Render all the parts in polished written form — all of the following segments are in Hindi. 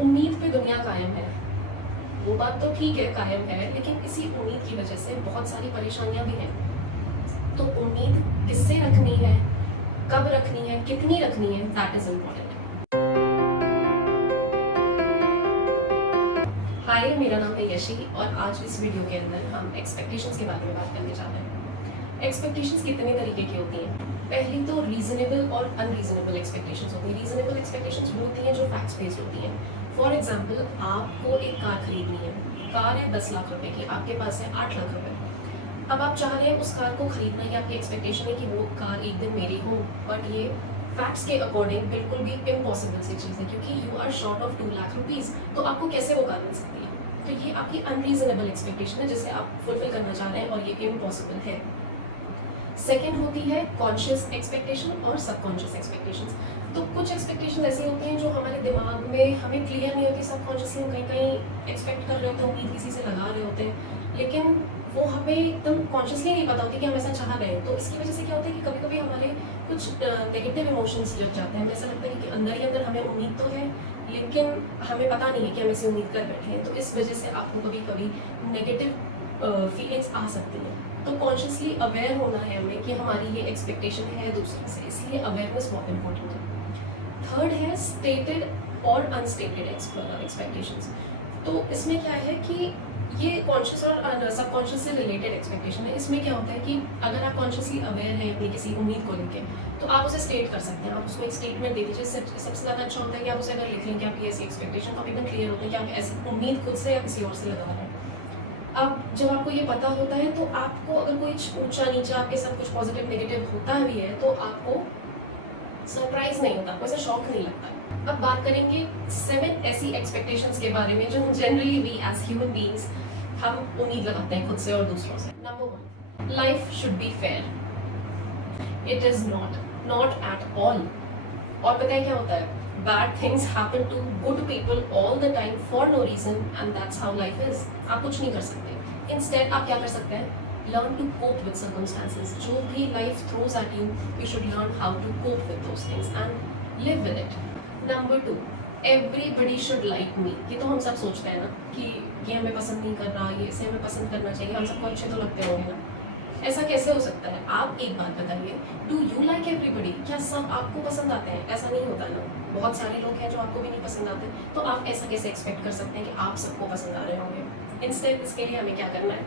उम्मीद पे दुनिया कायम है, वो बात तो ठीक है कायम है, लेकिन इसी उम्मीद की वजह से बहुत सारी परेशानियां भी हैं। तो उम्मीद किससे रखनी है, कब रखनी है, कितनी रखनी है, दैट इज इम्पोर्टेंट। हाय, मेरा नाम है यशी और आज इस वीडियो के अंदर हम एक्सपेक्टेशंस के बारे में बात करने जा रहे हैं। एक्सपेक्टेशंस कितने तरीके की होती हैं? पहली तो रीजनेबल और अनरीजनेबल एक्सपेक्टेशंस होती हैं। रीजनेबल एक्सपेक्टेशंस वो होती हैं जो फैक्ट्स बेस्ड होती हैं। फॉर एग्जाम्पल, आपको एक कार खरीदनी है, कार है 10 लाख रुपए की, आपके पास है 8 लाख रुपए। अब आप चाह रहे हैं उस कार को खरीदना, या आपकी एक्सपेक्टेशन है कि वो कार एक दिन मेरी हो, बट ये फैक्ट्स के अकॉर्डिंग बिल्कुल भी इम्पॉसिबल सी चीज़ है, क्योंकि you are short of 2 lakh rupees. तो आपको कैसे वो कार मिल सकती है? तो ये आपकी अनरीजनेबल एक्सपेक्टेशन है जिसे आप फुलफिल करना चाह रहे हैं और ये इम्पॉसिबल है। सेकेंड होती है कॉन्शियस एक्सपेक्टेशन और सबकॉन्शियस एक्सपेक्टेशंस। तो कुछ एक्सपेक्टेशन ऐसी होती हैं जो हमारे दिमाग में हमें क्लियर नहीं होती, सबकॉन्शियसली हम कहीं कहीं एक्सपेक्ट कर रहे होते हैं, उम्मीद किसी से लगा रहे होते हैं, लेकिन वो हमें एकदम कॉन्शियसली नहीं पता होती कि हम ऐसा चाह रहे हैं। तो इसकी वजह से क्या होता है कि कभी कभी हमारे कुछ नेगेटिव इमोशंस जग जाते हैं। हमें ऐसा लगता है कि अंदर ही अंदर हमें उम्मीद तो है, लेकिन हमें पता नहीं है कि हम ऐसी उम्मीद कर बैठे हैं। तो इस वजह से आपको कभी कभी नेगेटिव फीलिंग्स आ सकती हैं। तो कॉन्शियसली अवेयर होना है हमें कि हमारी ये एक्सपेक्टेशन है दूसरे से, इसलिए अवेयरनेस बहुत इंपॉर्टेंट है। थर्ड है स्टेटेड और अनस्टेटेड एक्सपेक्टेशंस। तो इसमें क्या है कि ये कॉन्शियस और सबकॉन्शियस से रिलेटेड एक्सपेक्टेशन है। इसमें क्या होता है कि अगर आप कॉन्शियसली अवेयर हैं अपनी किसी उम्मीद को लेकर, तो आप उसे स्टेट कर सकते हैं, आप उसको एक स्टेटमेंट दे दीजिए। सबसे ज़्यादा अच्छा होता है कि आप उसे अगर लिख लें कि आपकी ऐसी एक्सपेक्टेशन, तो आप एकदम क्लियर होते हैं कि आप ऐसी उम्मीद खुद से या किसी और से लगा रहे हैं। अब जब आपको ये पता होता है, तो आपको अगर कोई ऊंचा नीचा आपके साथ कुछ पॉजिटिव नेगेटिव होता भी है, तो आपको सरप्राइज नहीं होता, आपको ऐसा शॉक नहीं लगता। अब बात करेंगे 7 ऐसी एक्सपेक्टेशंस के बारे में जो generally we as human beings हम उम्मीद लगाते हैं खुद से और दूसरों से। Number 1, life should be fair. It is not at all. और पता है क्या होता है? Bad things happen to good people all the time for no reason, and that's how life is. आप कुछ नहीं कर सकते। Instead आप क्या कर सकते हैं? Learn to cope with circumstances. जो भी life throws at you, you should learn how to cope with those things and live with it. Number 2, everybody should like me. ये तो हम सब सोचते हैं ना कि ये हमें पसंद नहीं कर रहा, ये इसे हमें पसंद करना चाहिए, हम सबको अच्छे तो लगते होंगे ना। ऐसा कैसे हो सकता है? आप एक बात बताइए, डू यू लाइक एवरीबडी? क्या सब आपको पसंद आते हैं? ऐसा नहीं होता ना, बहुत सारे लोग हैं जो आपको भी नहीं पसंद आते। तो आप ऐसा कैसे एक्सपेक्ट कर सकते हैं कि आप सबको पसंद आ रहे होंगे? इंस्टेड इसके लिए हमें क्या करना है?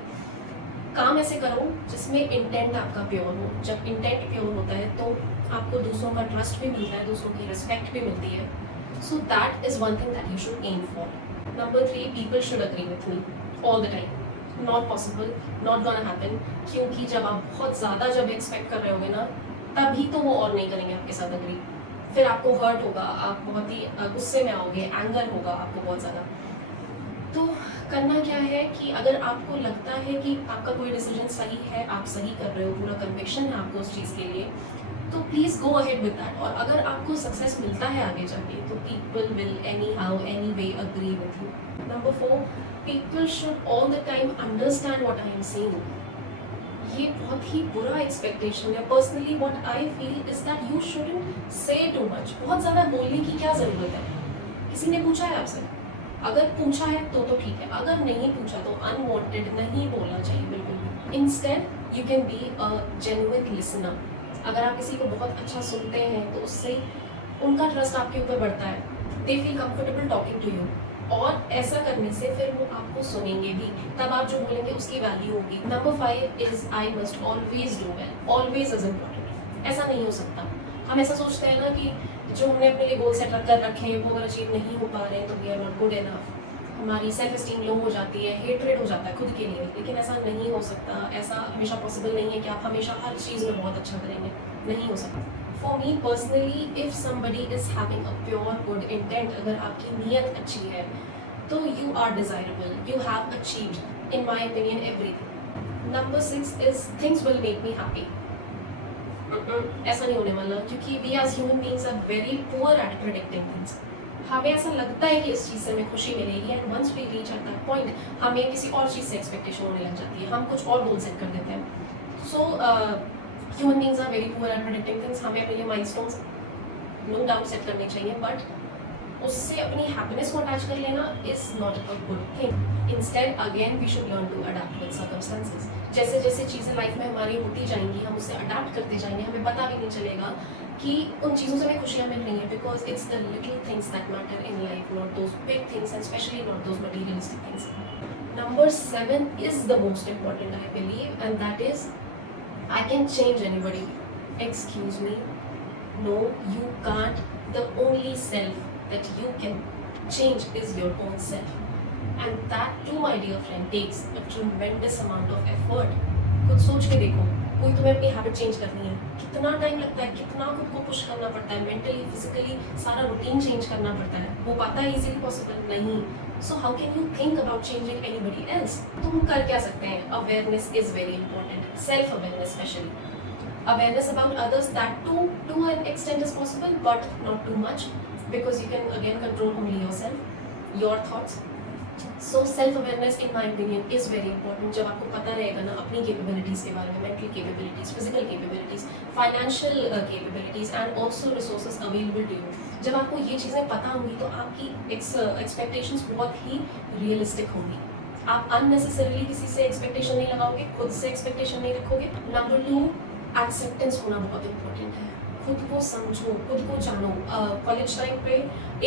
काम ऐसे करो जिसमें इंटेंट आपका प्योर हो। जब इंटेंट प्योर होता है तो आपको दूसरों का ट्रस्ट भी मिलता है, दूसरों की रिस्पेक्ट भी मिलती है। So that is one thing that you should aim for. Number 3, people should agree with me all the time. Not possible, not gonna happen. क्योंकि जब आप बहुत ज़्यादा जब एक्सपेक्ट कर रहे होगे ना, तभी तो वो और नहीं करेंगे आपके साथ अग्री। फिर आपको हर्ट होगा, आप बहुत ही गुस्से में आओगे, एंगर होगा आपको बहुत ज़्यादा। तो करना क्या है कि अगर आपको लगता है कि आपका कोई डिसीजन सही है, आप सही कर रहे हो, पूरा कन्विक्शन है आपको उस चीज़ के लिए, तो please go ahead with that. और अगर आपको सक्सेस मिलता है आगे जाके, तो people will any how any way agree with you. Number 4, people should all the time understand what I am saying. ये बहुत ही बुरा एक्सपेक्टेशन है। Personally what I feel is that you shouldn't से टू मच। बहुत ज़्यादा बोलने की क्या ज़रूरत है? किसी ने पूछा है आपसे? अगर पूछा है तो ठीक है, अगर नहीं पूछा तो अनवांटेड नहीं बोलना चाहिए बिल्कुल भी। Instead you can be a genuine listener. अगर आप किसी को बहुत अच्छा सुनते हैं तो उससे उनका ट्रस्ट आपके ऊपर बढ़ता है। They feel comfortable talking to you, और ऐसा करने से फिर वो आपको सुनेंगे भी, तब आप जो बोलेंगे उसकी वैल्यू होगी। Number 5 is I must always do well. Always is important. ऐसा नहीं हो सकता। हम ऐसा सोचते हैं ना कि जो हमने अपने लिए गोल सेट कर रखे हैं वो अगर अचीव नहीं हो पा रहे हैं तो we are not good enough. हमारी सेल्फ एस्टीम लो हो जाती है, हेट्रेड हो जाता है खुद के लिए। लेकिन ऐसा नहीं हो सकता। ऐसा हमेशा पॉसिबल नहीं है कि आप हमेशा हर चीज़ में बहुत अच्छा करेंगे, नहीं हो सकता। For me personally, if somebody is having a pure good intent, अगर आपकी नीयत अच्छी है, तो you are desirable, you have achieved in my opinion everything. Number 6 is things will make me happy. ऐसा नहीं होने वाला, क्योंकि we as human beings are very poor at predicting things. हमें ऐसा लगता है कि इस चीज़ से हमें खुशी मिलेगी, and once we reach at that point हमें किसी और चीज़ से एक्सपेक्टेशन होने लग जाती है, हम कुछ और गोल सेट कर देते हैं। So human beings are very poor at predicting things. हमें अपने लिए माइलस्टोन्स नो डाउट सेट करने चाहिए, बट उससे अपनी हैप्पीनेस को अटैच कर लेना is not a good thing. Instead again we should learn to adapt with circumstances. जैसे जैसे चीज़ें लाइफ में हमारी होती जाएंगी, हम उससे अडाप्ट करते जाएंगे, हमें पता भी नहीं चलेगा कि उन चीज़ों से हमें खुशियाँ मिल रही हैं, because it's the little things that matter in life, not those big things and specially not those materialistic things. Number 7 is the most important, I believe, and that is I can change anybody. Excuse me. No, you can't. The only self that you can change is your own self. And that too, my dear friend, takes a tremendous amount of effort. खुद सोच के देखो, कोई तुम्हें अपनी हैबिट चेंज करनी है, कितना टाइम लगता है, कितना खुद को पुश करना पड़ता है, मेंटली फिजिकली सारा रूटीन चेंज करना पड़ता है। वो पाता है इजीली पॉसिबल नहीं। So how can you think about changing anybody else? तुम कर क्या सकते हैं? Awareness is very important, self awareness specially. Awareness about others, that too to an extent is possible, but not too much, because you can again control only yourself, your thoughts. So self awareness in my opinion is very important. जब आपको पता रहेगा ना अपनी capabilities के बारे में, mental capabilities, physical capabilities, financial capabilities and also resources available to you, जब आपको ये चीज़ें पता होंगी तो आपकी expectations बहुत ही realistic होंगी। आप unnecessarily किसी से expectation नहीं लगाओगे, खुद से expectation नहीं रखोगे। Number 2, एक्सेप्टेंस होना बहुत इंपॉर्टेंट है। खुद को समझो, खुद को जानो। कॉलेज टाइम पे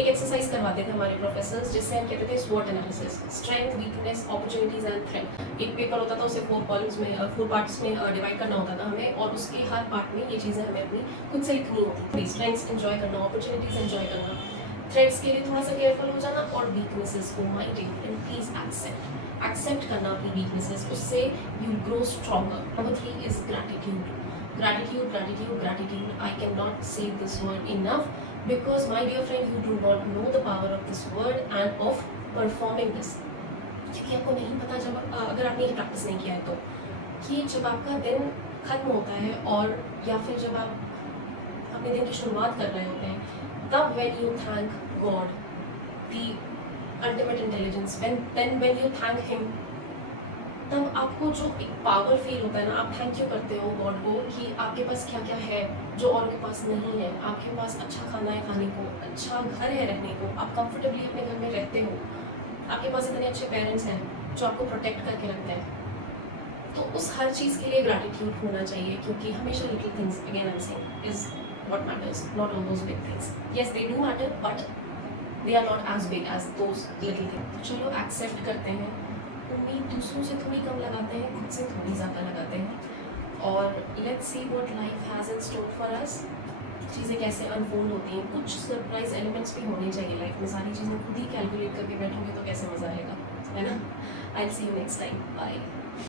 एक एक्सरसाइज करवाते थे हमारे प्रोफेसर्स, जिससे हम कहते थे स्वॉट analysis, strength, weakness, opportunities and threat. एक पेपर होता था, उसे 4 कॉलम्स में 4 पार्ट्स में डिवाइड करना होता था हमें, और उसके हर पार्ट में ये चीज़ें हमें अपनी खुद से लिखनी होती थी। स्ट्रेंथ्स एंजॉय करना, अपॉर्चुनिटीज एंजॉय करना, थ्रेट्स के लिए थोड़ा सा केयरफुल हो जाना, और वीकनेसेस को my dear friend please accept करना अपनी वीकनेसेस, उससे you grow stronger. Number 3 is gratitude. Gratitude, gratitude, gratitude. I cannot say this word enough, because my dear friend, you do not know the power of this word and of performing this. क्योंकि आपको नहीं पता, जब अगर आपने ये प्रैक्टिस नहीं किया है तो, कि जब आपका दिन खत्म होता है और या फिर जब आप अपने दिन की शुरुआत कर रहे होते हैं, तब when you thank God, the ultimate intelligence, when you thank Him, तब आपको जो एक पावर फील होता है ना, आप थैंक यू करते हो गॉड को कि आपके पास क्या क्या है जो और के पास नहीं है। आपके पास अच्छा खाना है खाने को, अच्छा घर है रहने को, आप कंफर्टेबली अपने घर में रहते हो, आपके पास इतने अच्छे पेरेंट्स हैं जो आपको प्रोटेक्ट करके रखते हैं। तो उस हर चीज़ के लिए ग्रैटिट्यूड होना चाहिए, क्योंकि हमेशा little things, again I am saying, is what matters, not all those big things. Yes they do matter, but they are not as big as those little things. तो चलो एक्सेप्ट करते हैं, उम्मीद दूसरों से थोड़ी कम लगाते हैं, खुद से थोड़ी ज़्यादा लगाते हैं, और let's see what life has in store for us. चीज़ें कैसे अनफोल्ड होती हैं, कुछ सरप्राइज एलिमेंट्स भी होने चाहिए लाइफ में। सारी चीज़ें खुद ही कैलकुलेट करके बैठोगे तो कैसे मज़ा आएगा, है ना? I will see you next time, bye.